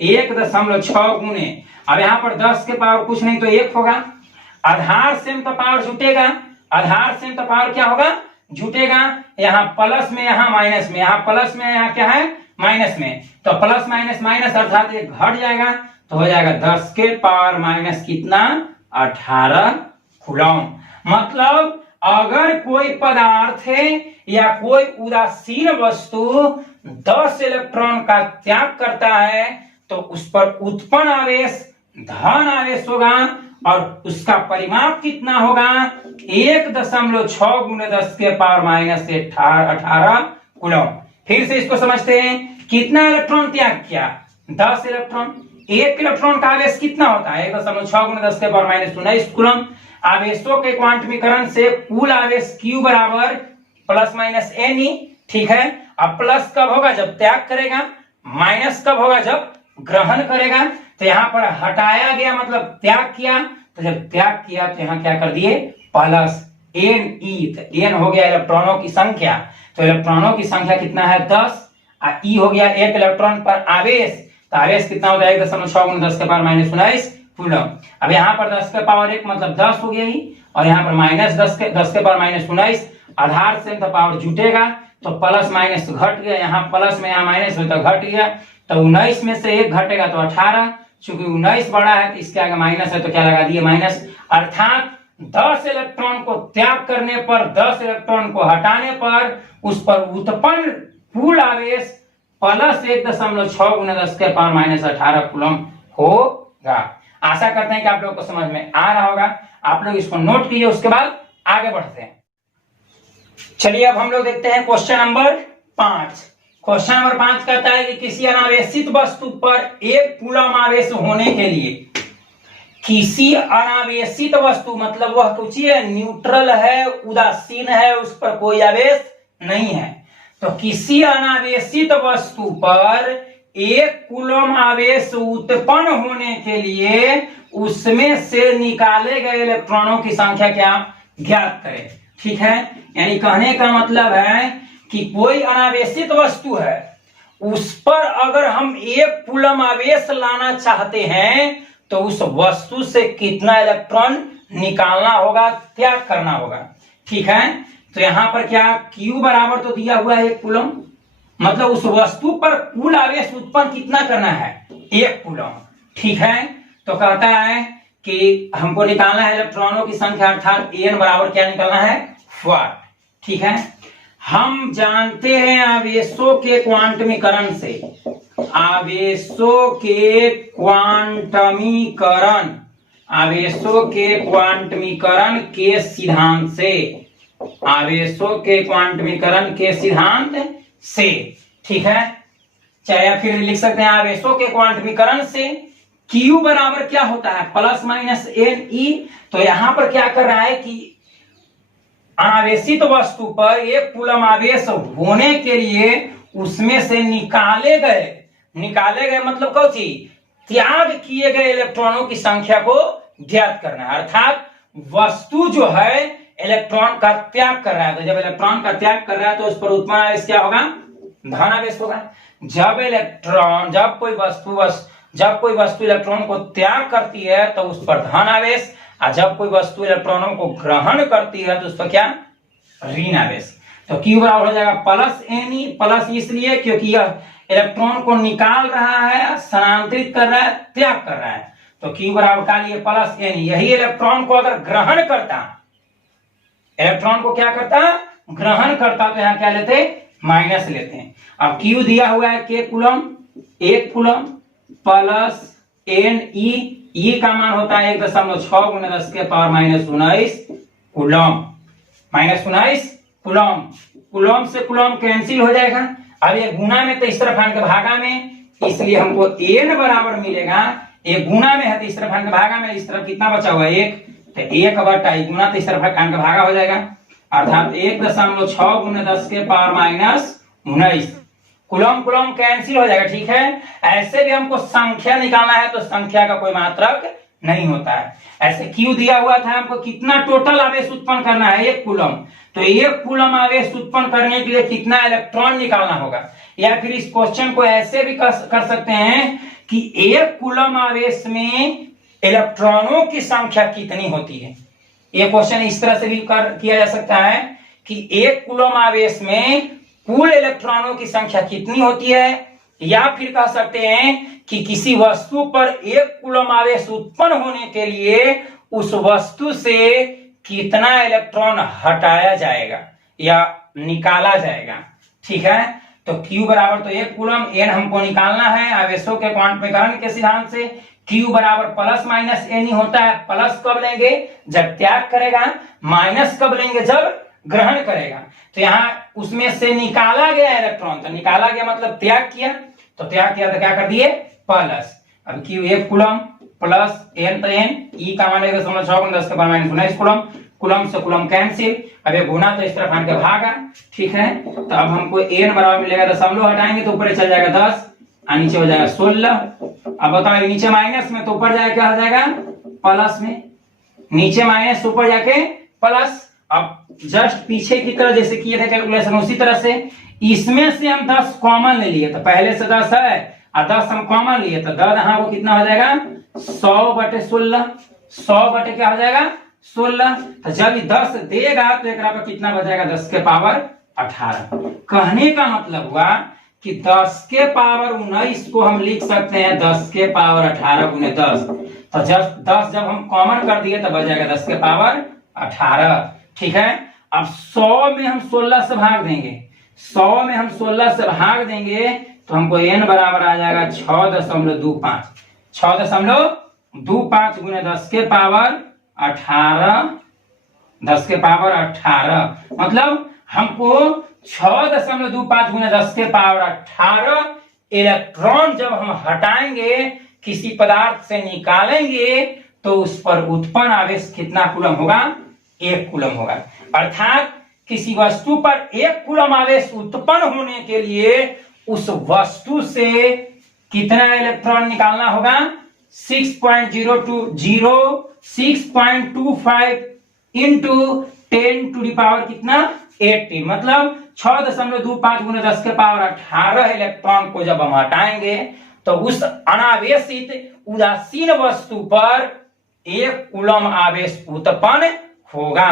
1.6 गुने, अब यहाँ पर 10 के पावर कुछ नहीं तो 1 होगा, आधार से तो पावर जुटेगा, आधार से तो पावर क्या होगा जुटेगा। यहाँ प्लस में, यहाँ माइनस में, यहाँ प्लस में, यहाँ क्या है माइनस में, तो प्लस माइनस माइनस अर्थात एक घट जाएगा, तो हो जाएगा 10 के पावर माइनस कितना 18 कूलम। मतलब अगर कोई पदार्थ है या कोई उदासीन वस्तु 10 इलेक्ट्रॉन का त्याग करता है तो उस पर उत्पन्न आवेश धन आवेश होगा और उसका परिमाप कितना होगा 1.6 गुणे 10 के पावर माइनस 18 कूलम। फिर से इसको समझते हैं, कितना इलेक्ट्रॉन त्याग किया 10 इलेक्ट्रॉन। एक इलेक्ट्रॉन का आवेश कितना होता है 1.6 गुणे 10 के पावर माइनस 19 कूलम। आवेशों के क्वांटमीकरण से कुल आवेश Q बराबर प्लस माइनस एन ई। ठीक है, अब प्लस कब होगा जब त्याग करेगा, माइनस कब होगा जब ग्रहण करेगा। तो यहाँ पर हटाया गया मतलब त्याग किया, तो जब त्याग किया तो यहाँ क्या कर दिए प्लस एन ई। तो एन हो गया इलेक्ट्रॉनों की संख्या, तो इलेक्ट्रॉनों की संख्या कितना है 10 और ई हो गया एक इलेक्ट्रॉन पर आवेश। तो आवेश कितना होता है 1.6 गुणे 10 के पावर माइनस 19 कूलम। अब यहाँ पर 10 के पावर 1 मतलब 10 हो गया ही, और यहाँ पर माइनस 10 के पावर माइनस 19। आधार से तो पावर जुटेगा तो प्लस माइनस घट गया, यहाँ प्लस में यहाँ माइनस में तो घट गया, तो 19 में से 1 घटेगा तो 18। चूंकि 19 बड़ा है तो इसके आगे माइनस है तो क्या लगा दिए माइनस। अर्थात 10 इलेक्ट्रॉन को त्याग करने पर 10 इलेक्ट्रॉन को हटाने पर उस पर उत्पन्न कुल आवेश प्लस 1.6 गुणे 10 के पावर माइनस 18 कूलम होगा। आशा करते हैं कि आप लोगों को समझ में आ रहा होगा। आप लोग इसको नोट कीजिए, उसके बाद आगे बढ़ते हैं। चलिए अब हम लोग देखते हैं क्वेश्चन नंबर 5। क्वेश्चन नंबर 5 कहता है कि किसी अनावेशित वस्तु पर 1 कूलम आवेश होने के लिए, किसी अनावेशित वस्तु मतलब वह कुछ न्यूट्रल है, उदासीन है, उस पर कोई आवेश नहीं है, तो किसी अनावेशित वस्तु पर 1 कूलम आवेश उत्पन्न होने के लिए उसमें से निकाले गए इलेक्ट्रॉनों की संख्या क्या ज्ञात करें। ठीक है, यानी कहने का मतलब है कि कोई अनावेशित वस्तु है, उस पर अगर हम 1 कूलम आवेश लाना चाहते हैं तो उस वस्तु से कितना इलेक्ट्रॉन निकालना होगा, त्याग करना होगा। ठीक है, तो यहां पर क्या Q बराबर तो दिया हुआ है 1 कूलम, मतलब उस वस्तु पर कुल आवेश उत्पन्न कितना करना है 1 कूलम। ठीक है, तो कहता है कि हमको निकालना है इलेक्ट्रॉनों की संख्या, अर्थात N बराबर क्या निकालना है 4। ठीक है, हम जानते हैं आवेशों के क्वांटमीकरण से, आवेशों के क्वांटमीकरण, आवेशों के क्वांटमीकरण के सिद्धांत से, आवेशों के क्वांटमीकरण के सिद्धांत से। ठीक है, चाहे फिर लिख सकते हैं आवेशों के क्वांटमीकरण से Q बराबर क्या होता है प्लस माइनस एन ई। तो यहां पर क्या कर रहा है कि अनावेशित वस्तु पर 1 कूलम आवेश होने के लिए उसमें से निकाले गए मतलब कौन सी त्याग किए गए इलेक्ट्रॉनों की संख्या को ज्ञात करना है। अर्थात वस्तु जो है इलेक्ट्रॉन का त्याग कर रहा है, तो जब इलेक्ट्रॉन का त्याग कर रहा है तो उस पर उत्पन्न आवेश क्या होगा धन आवेश होगा। जब कोई वस्तु इलेक्ट्रॉन को त्याग करती है तो उस पर धन आवेश, और जब कोई वस्तु इलेक्ट्रॉनों को ग्रहण करती है तो उस पर क्या ऋण आवेश। तो Q बराबर हो जाएगा प्लस एन ई। प्लस इसलिए क्योंकि यह इलेक्ट्रॉन को निकाल रहा है, स्थानांतरित कर रहा है, त्याग कर रहा है, तो Q बराबर का लिए प्लस एन। यही इलेक्ट्रॉन को अगर ग्रहण करता, इलेक्ट्रॉन को क्या करता ग्रहण करता, तो यहाँ क्या लेते माइनस लेते हैं। अब Q दिया हुआ है K coulomb, 1 coulomb plus N E, E का मान होता है 1.6 गुणे 10 के power minus 19 coulomb, minus 19 coulomb. Coulomb से कूलम कैंसिल हो जाएगा। अब ये गुना में तो इस तरफ आने के भागा में, इसलिए हमको एन बराबर मिलेगा, एक गुना में है तो इस तरफ आने के भागा में, इस तरफ कितना बचा हुआ है 1, तो 1 बटा गुना तो इस तरफ आने के भागा हो जाएगा, अर्थात 1.6 गुणे 10 के power minus 19 coulomb. Coulomb cancel हो जाएगा। ठीक है, ऐसे भी हमको संख्या निकालना है तो संख्या का कोई मात्रक नहीं होता है। ऐसे Q दिया हुआ था, हमको कितना टोटल आवेश उत्पन्न करना है 1 कूलम, तो 1 कूलम आवेश उत्पन्न करने के लिए कितना इलेक्ट्रॉन निकालना होगा। या फिर इस क्वेश्चन को ऐसे भी कर सकते हैं कि 1 कूलम आवेश में इलेक्ट्रॉनों की संख्या कितनी होती है। यह क्वेश्चन इस तरह से भी किया जा सकता है कि 1 कूलम आवेश में कुल इलेक्ट्रॉनों की संख्या कितनी होती है, या फिर कह सकते हैं कि किसी वस्तु पर 1 कूलम आवेश उत्पन्न होने के लिए उस वस्तु से कितना इलेक्ट्रॉन हटाया जाएगा या निकाला जाएगा। ठीक है, तो Q बराबर तो 1 कूलम, n हमको निकालना है आवेशों के क्वांटमीकरण के सिद्धांत से। Q बराबर प्लस माइनस n ही होता है। प्लस कब लेंगे? जब त्याग करेगा। माइनस कब लेंगे? जब ग्रहण करेगा। तो यहाँ उसमें से निकाला गया इलेक्ट्रॉन, तो निकाला गया मतलब त्याग किया, तो त्याग किया तो क्या कर दिए? प्लस। अब Q 1 कूलम प्लस n तो n, E का मान 1.6 10 के पावर माइनस 19 कूलम, कूलम से कूलम कैंसिल। अब ये गुना तो इस तरफ आके भागा। ठीक है, तो अब हमको n बराबर मिलेगा, दशमलव हटाएंगे तो ऊपर चल जाएगा 10 और नीचे हो जाएगा 16। अब बताओ नीचे माइनस में तो ऊपर जाके क्या हो जाएगा? प्लस में। नीचे माइनस ऊपर जाके प्लस। अब जस्ट पीछे की तरह जैसे किए थे कैलकुलेशन उसी तरह से इसमें से हम 10 कॉमन ले लिए, तो पहले से 10 है और 10 हम कॉमन लिए, तो 10 यहाँ वो कितना हो जाएगा? 100/16। 100 क्या हो जाएगा? 16। तो जब 10 देगा तो एक पर कितना बचेगा? 10 के पावर 18। कहने का मतलब हुआ कि 10 के पावर 19 को हम लिख सकते हैं 10 के पावर 18 गुने 10। तो जब 10 जब हम कॉमन कर दिए तो बच जाएगा 10 के पावर 18। ठीक है, अब 100 में हम 16 से भाग देंगे, 100 में हम 16 से भाग देंगे तो हमको n बराबर आ जाएगा 6.25। 6.25 गुने 10 के पावर 18, 10 के पावर 18 मतलब हमको 6.25 गुने 10 के पावर 18 इलेक्ट्रॉन जब हम हटाएंगे किसी पदार्थ से निकालेंगे तो उस पर उत्पन्न आवेश कितना कूलम होगा? 1 कूलम होगा। अर्थात किसी वस्तु पर 1 कूलम आवेश उत्पन्न होने के लिए उस वस्तु से कितना इलेक्ट्रॉन निकालना होगा? 6.025 इंटू 10 टू द पावर कितना? 80। मतलब 6.25 गुने 10 के पावर 18 इलेक्ट्रॉन को जब हम हटाएंगे तो उस अनावेशित उदासीन वस्तु पर 1 कूलम आवेश उत्पन्न होगा।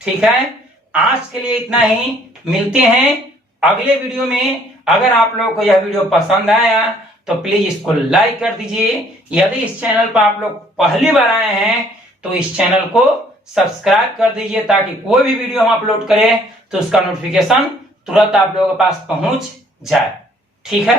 ठीक है, आज के लिए इतना ही। मिलते हैं अगले वीडियो में। अगर आप लोगों को यह वीडियो पसंद आया तो प्लीज इसको लाइक कर दीजिए। यदि इस चैनल पर आप लोग पहली बार आए हैं तो इस चैनल को सब्सक्राइब कर दीजिए ताकि कोई भी वीडियो हम अपलोड करें तो उसका नोटिफिकेशन तुरंत आप लोगों के पास पहुंच जाए। ठीक है।